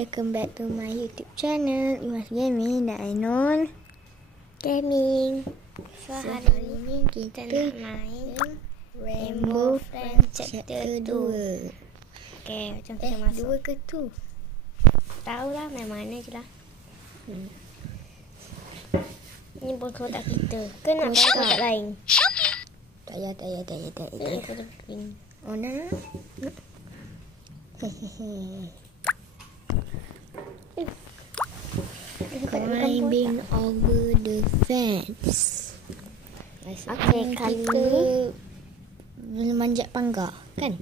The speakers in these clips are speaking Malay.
welcome back to my YouTube channel Imas Gaming dan Ainul Gaming. So hari ni kita nak main Rainbow Friends Chapter 2. Okay, macam kita masuk 2 ke 2? Tahulah, main mana je lah. Ni pun kotak kita. Ke nak pakai kotak lain? Tak payah. Oh, nak. Climbing over the fence. Okay, kali ni manjat pagar, kan?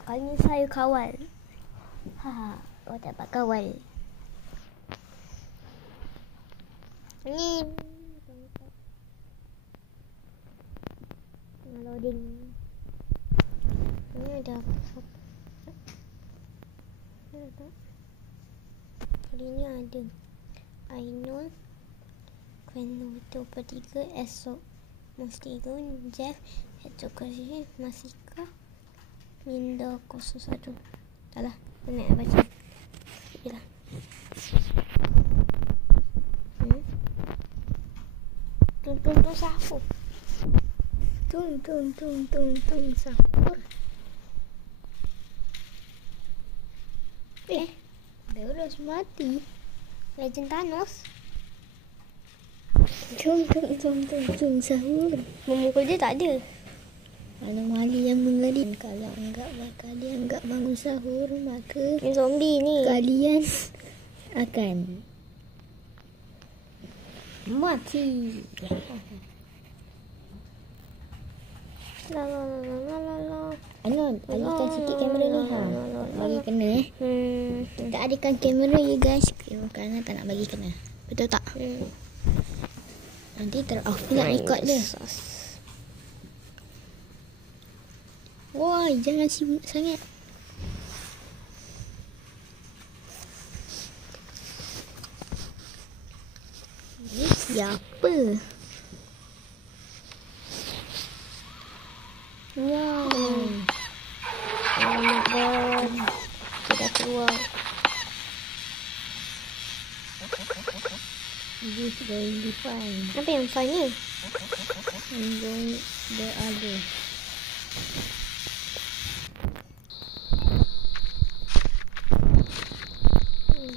Kali ni saya kawal. Oh, tak dapat kawal. Ni loading. Ini ada apa? Kali ni ada Ainul, Quenoto Pertiga, Esok Mustigun, Jeff, Etokasi, Masika, Minda 01. Taklah, aku nak baca. Sekejap. Tung sahur. Tung sahur. Terus mati. Legend Thanos. Tung sahur. Memukul dia tak ada. Anomali yang mengerikan. Kalau kalian enggak bangun sahur, maka ini zombie ni. Kalian akan mati. Ainul, alihkan sikit kamera ni. Bagi kena Kita adikkan kamera ya guys, kerana tak nak bagi kena. Betul tak? Nanti off pula record dia. Wah, jangan sibuk sangat. Ini siapa? Wow. Oh my god. Kita keluar. This going to be fun. Apa yang fun ni? I'm going the other.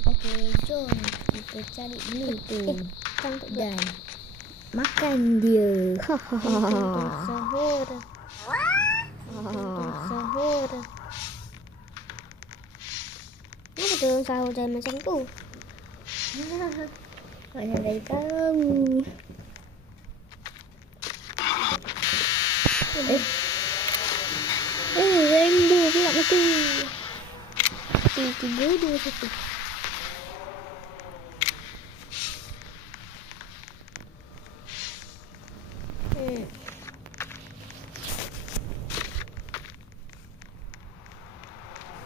Okay, jom kita cari blue tu. Dan makan dia. Sahur. Sahur. Kenapa tu sahur jangan macam tu? Mana dari tahu. Rainbow pula mati. 3, 2, 1.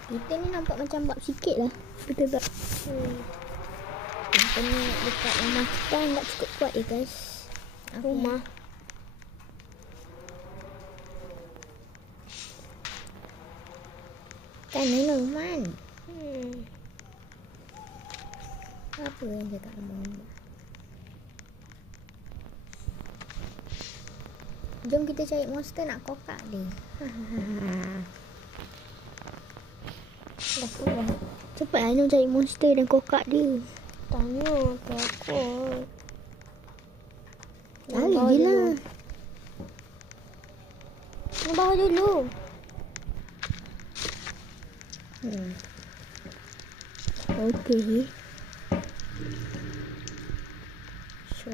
Kita ni nampak macam bab sikit lah. Betul tak? Kita ni dekat rumah kita tak cukup kuat ya guys. Rumah kan minuman. Apa yang cakap rumah? Jom kita cari monster nak kokak dia. Dah keluar. Cepat Ainul cari monster dan kokak dia. Tanya takut. Lari je lah. Nak bawa dulu. Okay. So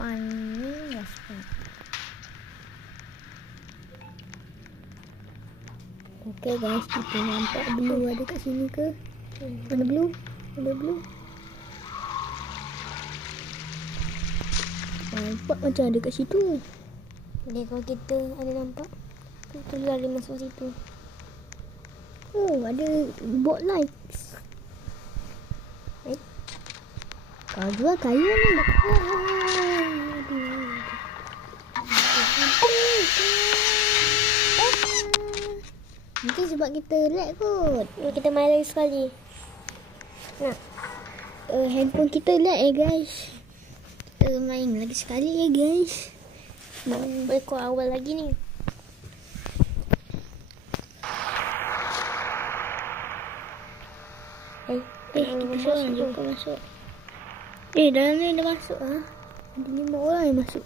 funny was fun. Okay guys, kita nampak blue ada kat sini ke? Mana blue? Ada blue? Nampak macam ada kat situ. Jadi kalau kita ada nampak, kita lari masuk situ. Oh, ada bot lights. Kau jual kayu ni. Mungkin sebab kita lag kot. Kita main lagi sekali. Nak. Handphone kita lag guys. Kita main lagi sekali guys. Boleh kau awal lagi ni. Kita seorang je kau masuk. Dalam ni dah masuk ah. Ada 5 orang yang masuk.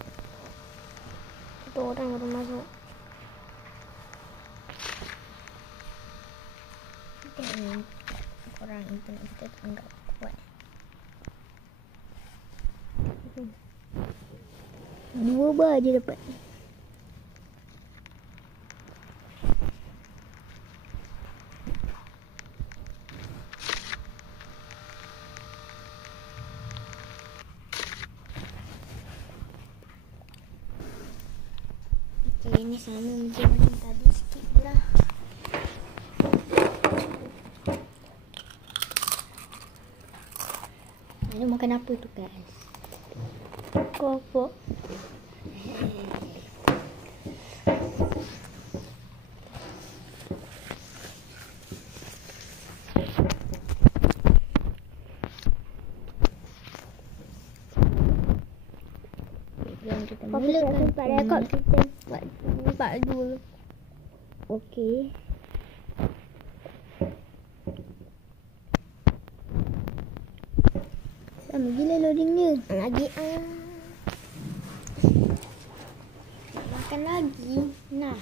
1 orang baru masuk. Orang internet kita anggap kuat. 2 bar je dapat. Okay, ini sama macam tadi sikit lah. Ada makan apa tu guys? Kopok. Kita tempat rekod kita buat dulu. Okey. Sama gila loading dia. Lagi nak makan lagi. Nah.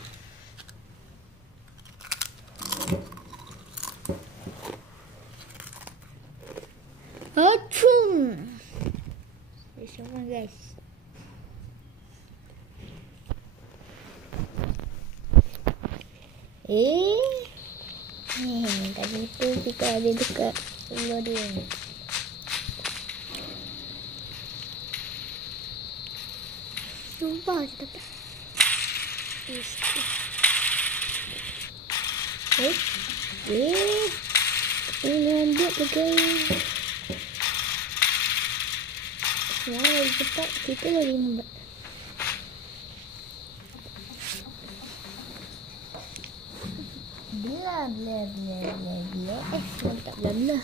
Acum. Semua guys. Tadi tu kita ada dekat loading. Sumpah je dapat. Ini ambil tu guys. Lagi cepat kita lagi lambat. Bla bla bla bla bla. Tak bla bla.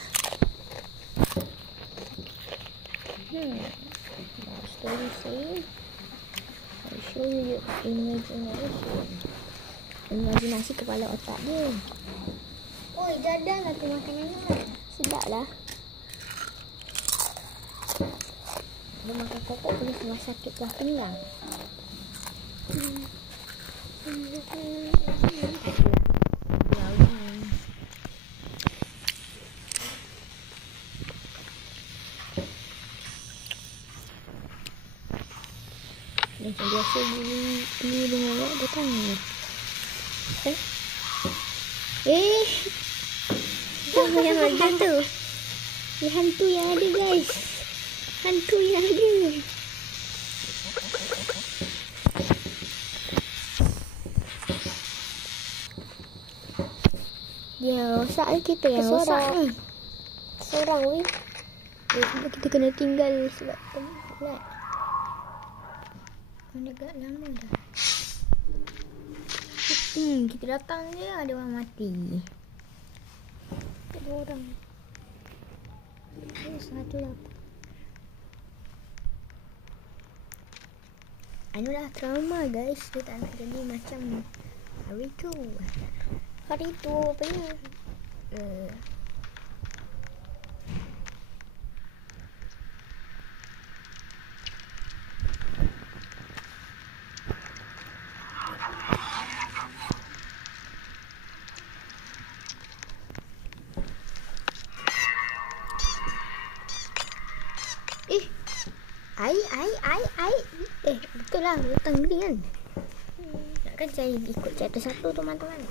Story say. I show you imagination. Imajinasi kepala otak dia. Oi, jadah lah tu makanannya. Sedap lah. Dia makan kopok boleh semua sakit lah pinggang. Macam biasa beli dengan awak datang ni. Apa yang ada tu? Hantu yang ada guys. Hantu yang ada. Dia rosak ni, kita yang rosak ni. Seorang weh. Kita kena tinggal sebab tempat. Agak lama dah. Kita datang je ada orang mati. Ada orang. Satu dapat. Anulah trauma guys. Dia tak nak jadi macam hari tu. Hari tu apa ni? Air. Betul lah. Hutang gini kan. Takkan saya ikut chapter 1 teman-teman.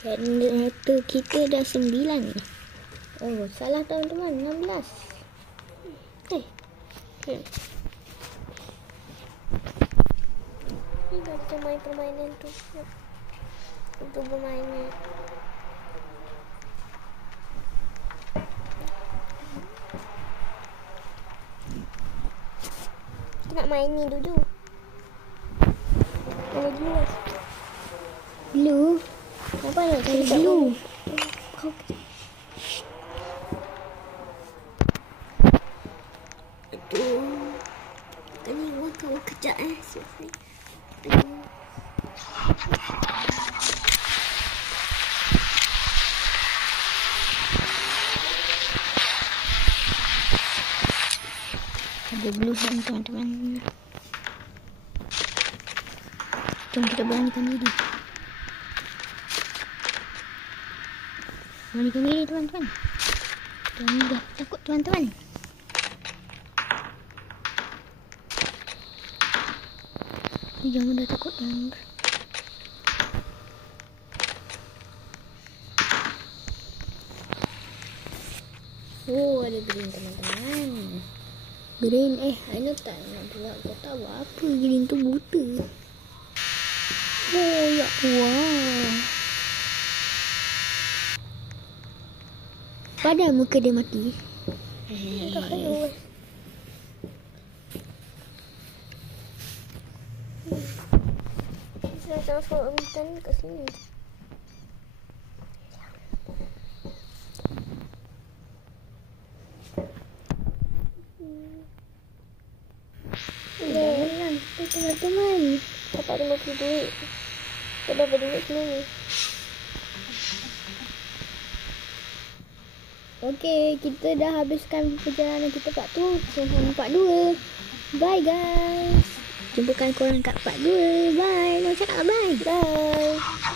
Chapter kita dah 9 ni. Oh, salah teman-teman. 16. Ni dah kita main permainan tu. Untuk bermain ni. main ni dulu. Mana dulu guys? Blue? Kenapa nak cari blue? Kau aduh. Tadi wakau kejap selesai. Aduh. Ada blue hand teman-teman. Jom kita beranikan diri. Beranikan diri teman-teman. Jangan mudah takut teman-teman. Jangan mudah takut dan oh, ada green teman-teman. Green Aina tak nak pula. Kau tahu apa green tu buta. Oh ya Allah. Padahal muka dia mati. Tak kena. Saya transfer hutan kat sini. Janganlah teman-teman. Dapat 50 duit. Kita dapat duit sini. Okey, kita dah habiskan perjalanan kita part tu. Sampai part 2. Bye guys. Jumpakan korang kat part 2. Bye. Mau cakap bye. Bye.